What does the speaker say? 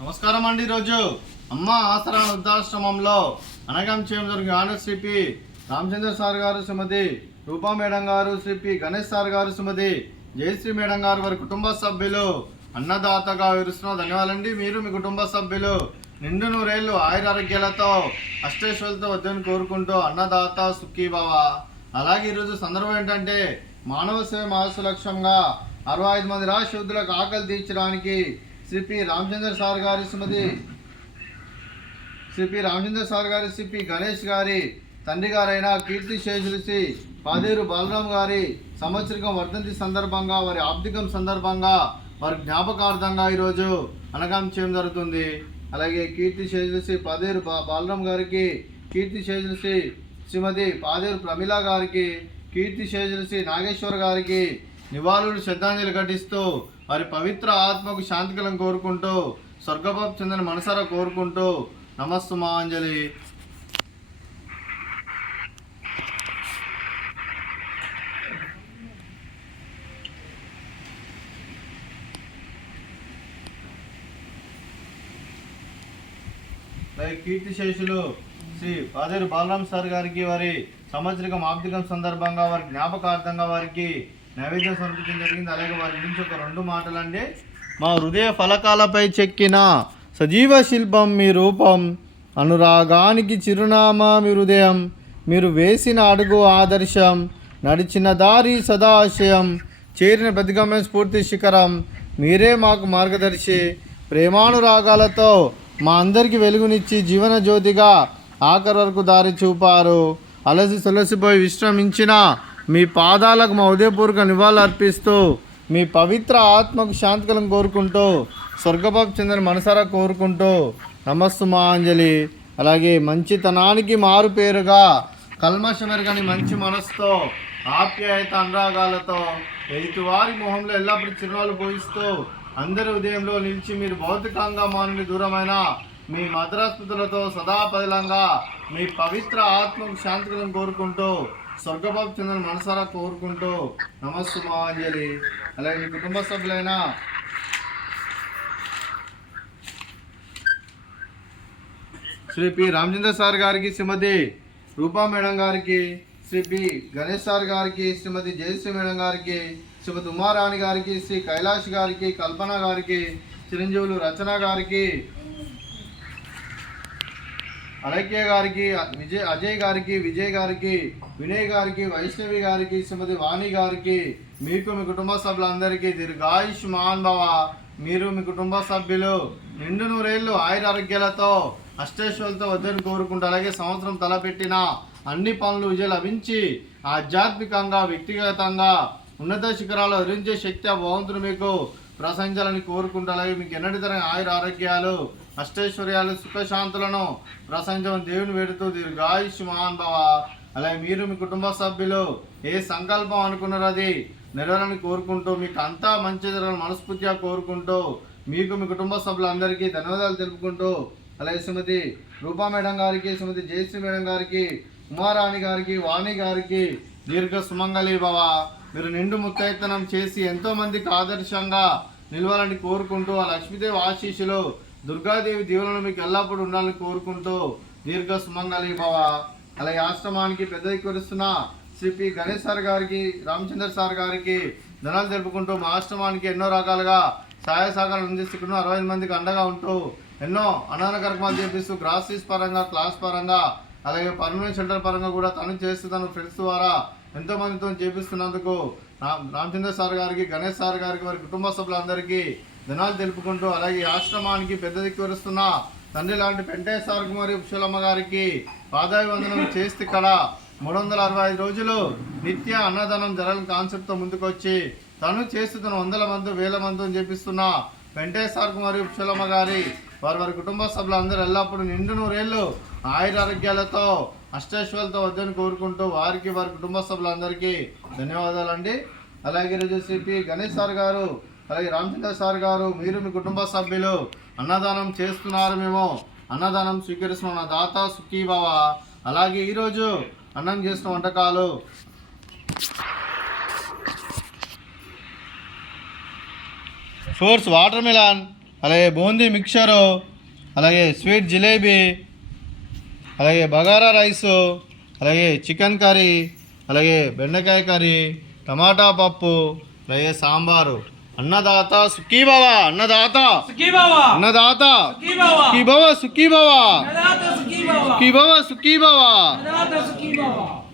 నమస్కారం అండి. ఈరోజు అమ్మ ఆసరా వృద్ధాశ్రమంలో అనగం చేయడం జరిగిన honour Shri P Ramachandra sir garu, Shrimati రూపా మేడం గారు, శ్రీ పి గణేష్ సార్ గారు, శ్రీమతి జయశ్రీ మేడం గారు, వారి కుటుంబ సభ్యులు అన్నదాతగా వివరిస్తున్న ధన్యవాదాలండి. మీరు మీ కుటుంబ సభ్యులు నిండు నూరేళ్లు ఆయురారోగ్యాలతో అష్టైశ్వర్యాలతో వద్దని కోరుకుంటూ అన్నదాత సుఖీభవ. అలాగే ఈరోజు సందర్భం ఏంటంటే మానవ సేవ మానసు లక్ష్యంగా 65 మంది రాష్ట్ర యోధులకు ఆకలి తీర్చడానికి శ్రీ పి రామచంద్ర సార్ గారి, శ్రీ పి గణేష్ గారి తండ్రి గారైన కీర్తి శేషులు శ్రీ పాదేరు బాలరాం గారి సంవత్సరికం వర్ధంతి సందర్భంగా, వారి ఆబ్దికం సందర్భంగా, వారి జ్ఞాపకార్థంగా ఈరోజు అనగం చేయడం జరుగుతుంది. అలాగే కీర్తి శేషులు శ్రీ పాదేరు బాలరాం గారికి, కీర్తి శేషులు శ్రీ శ్రీమతి పాదేరు ప్రమిళ గారికి, కీర్తి శేషులు శ్రీ నాగేశ్వర్ గారికి నివాళులు శ్రద్ధాంజలి ఘటిస్తూ వారి పవిత్ర ఆత్మకు శాంతికలం కోరుకుంటూ స్వర్గపాపు చెందిన మనసారా కోరుకుంటూ నమస్సుమాంజలి. కీర్తి శేషులు శ్రీ పాదేరు బాలరాం సార్ గారికి వారి సంవత్సరికం ఆబ్దికం సందర్భంగా, వారి జ్ఞాపకార్థంగా వారికి నైవేద్యం సమర్పించడం జరిగింది. అలాగే వారి నుంచి ఒక 2 మాటలండి. మా హృదయ ఫలకాలపై చెక్కిన సజీవ శిల్పం మీ రూపం, అనురాగానికి చిరునామా మీ హృదయం, మీరు వేసిన అడుగు ఆదర్శం, నడిచిన దారి సదాశయం, చేరిన ప్రతిగమన స్ఫూర్తి శిఖరం, మీరే మాకు మార్గదర్శి. ప్రేమానురాగాలతో మా అందరికీ వెలుగునిచ్చి జీవన జ్యోతిగా ఆఖరి వరకు దారి చూపారు. అలసి సొలసిపోయి విశ్రమించిన మీ పాదాలకు మా ఉదయపూర్వక నివాళులు అర్పిస్తూ మీ పవిత్ర ఆత్మకు శాంతికలం కోరుకుంటూ స్వర్గపాపు చెందిన మనసారా కోరుకుంటూ నమస్సుమాంజలి. అలాగే మంచితనానికి మారు పేరుగా కల్మషమెరగని మంచి మనసుతో, ఆప్యాయత అనురాగాలతో ఎదుటివారి మొహంలో ఎల్లప్పుడూ చిరునవ్వులు పోయిస్తూ అందరి ఉదయంలో నిలిచి మీరు భౌతికంగా మానవుని దూరమైన మీ మధురాస్మృతులతో సదాపదిలంగా మీ పవిత్ర ఆత్మకు శాంతికలం కోరుకుంటూ స్వర్గపాపు చెందిన మనసారా కోరుకుంటూ నమస్సుమాంజలి. అలాగే మీ కుటుంబ సభ్యులైన శ్రీ పి రామచంద్ర సార్ గారికి, శ్రీమతి రూపా మేడం గారికి, శ్రీ పి గణేష్ సార్ గారికి, శ్రీమతి జయశ్రీ మేడం గారికి, శ్రీమతి ఉమారాణి గారికి, శ్రీ కైలాష్ గారికి, కల్పన గారికి, చిరంజీవులు రచన గారికి, అలక్య గారికి, అజయ్ గారికి, విజయ్ గారికి, వినయ్ గారికి, వైష్ణవి గారికి, శ్రీమతి వాణి గారికి, మీకు మీ కుటుంబ సభ్యులందరికీ దీర్ఘాయుష్మాన్ భవ. మీరు మీ కుటుంబ సభ్యులు నిండు నూరేళ్లు ఆయురారోగ్యాలతో అష్టైశ్వర్యాలతో వద్దని కోరుకుంటూ, అలాగే సంవత్సరం తలపెట్టిన అన్ని పనులు విజయం లభించి ఆధ్యాత్మికంగా, వ్యక్తిగతంగా ఉన్నత శిఖరాలు ఎదిరించే శక్తి ఆ భగవంతుడు మీకు ప్రశంసాలని కోరుకుంటూ, అలాగే మీకు ఎన్నటి తరం ఆయురారోగ్యాలు, అష్టైశ్వర్యాలు, సుఖశాంతులను ప్రశంసని దేవుని వేడుతూ దీర్ఘాయుష్మాన్ భవ. అలాగే మీరు మీ కుటుంబ సభ్యులు ఏ సంకల్పం అనుకున్నారో అది నెరవేరని కోరుకుంటూ, మీకు అంతా మంచి జరగాలని మనస్ఫూర్తిగా కోరుకుంటూ, మీకు మీ కుటుంబ సభ్యులందరికీ ధన్యవాదాలు తెలుపుకుంటూ, అలాగే శ్రీమతి రూపా మేడం గారికి, శ్రీమతి జయశ్రీ మేడం గారికి, ఉమారాణి గారికి, వాణి గారికి దీర్ఘ సుమంగళి భవ. మీరు నిండు ముత్తైతనం చేసి ఎంతోమందికి ఆదర్శంగా నిలవాలని కోరుకుంటూ, ఆ లక్ష్మీదేవి ఆశీస్సులు, దుర్గాదేవి దీవులను మీకు ఎల్లప్పుడూ ఉండాలని కోరుకుంటూ దీర్ఘ సుమంగళి భవ. అలాగే ఆశ్రమానికి పెద్ద ఎక్కువరుస్తున్న శ్రీ పి గణేష్ సార్ గారికి, రామచంద్ర సార్ గారికి ధనాలు జరుపుకుంటూ మా ఆశ్రమానికి ఎన్నో రకాలుగా సహాయ సహకారాలు అందిస్తున్న 60 మందికి అండగా ఉంటూ ఎన్నో అన్నదాన కార్యక్రమాలు చేపిస్తూ గ్రాసరీస్ పరంగా, క్లాస్ పరంగా, అలాగే పర్మనెంట్ షెల్టర్ పరంగా కూడా తను చేస్తూ తన ఫ్రెండ్స్ ద్వారా ఎంతో మందితో చేపిస్తున్నందుకు రామచంద్ర సార్ గారికి, గణేష్ సార్ గారికి, వారి కుటుంబ సభ్యులందరికీ ధనాలు తెలుపుకుంటూ, అలాగే ఆశ్రమానికి పెద్ద దిక్కువరుస్తున్న తండ్రి లాంటి వెంకటేశ్వర సార్ మరియు పుష్పలమ్మ గారికి పాదాభివందనం చేస్తే ఇక్కడ 365 రోజులు నిత్య అన్నదానం జరగని కాన్సెప్ట్తో ముందుకొచ్చి తను చేస్తున్న 100 మంది 1000 మందితో చేపిస్తున్న వెంకటేశ్వర సార్ మరియు పుష్పలమ్మ గారి వారి కుటుంబ సభ్యులందరూ ఎల్లప్పుడూ నిండు నూరేళ్లు ఆయురారోగ్యాలతో అష్టైశ్వర్యాలతో వద్దని కోరుకుంటూ వారికి, వారి కుటుంబ సభ్యులందరికీ ధన్యవాదాలండి. అలాగే ఈరోజు శ్రీ పి గణేష్ సార్ గారు, అలాగే రామచంద్ర సార్ గారు, మీరు మీ కుటుంబ సభ్యులు అన్నదానం చేస్తున్నారు, మేము అన్నదానం స్వీకరిస్తున్న దాత సుఖీభవ. అలాగే ఈరోజు అన్నం చేసిన వంటకాలు ఫ్రూట్స్ వాటర్ మిలన్, అలాగే బూందీ మిక్చరు, అలాగే స్వీట్ జిలేబీ, అలాగే బగారా రైసు, అలాగే చికెన్ కర్రీ, అలాగే బెండకాయ కర్రీ, టమాటా పప్పు, అలాగే సాంబారు. అన్నదాత సుఖీ భవ, అన్నదాత సుఖీ భవ, అన్నదాత సుఖీ భవ, సుఖీ భవ, సుఖీ భవ, అన్నదాత సుఖీ భవ, సుఖీ భవ, సుఖీ భవ. అన్నదాత సుఖీ భవ.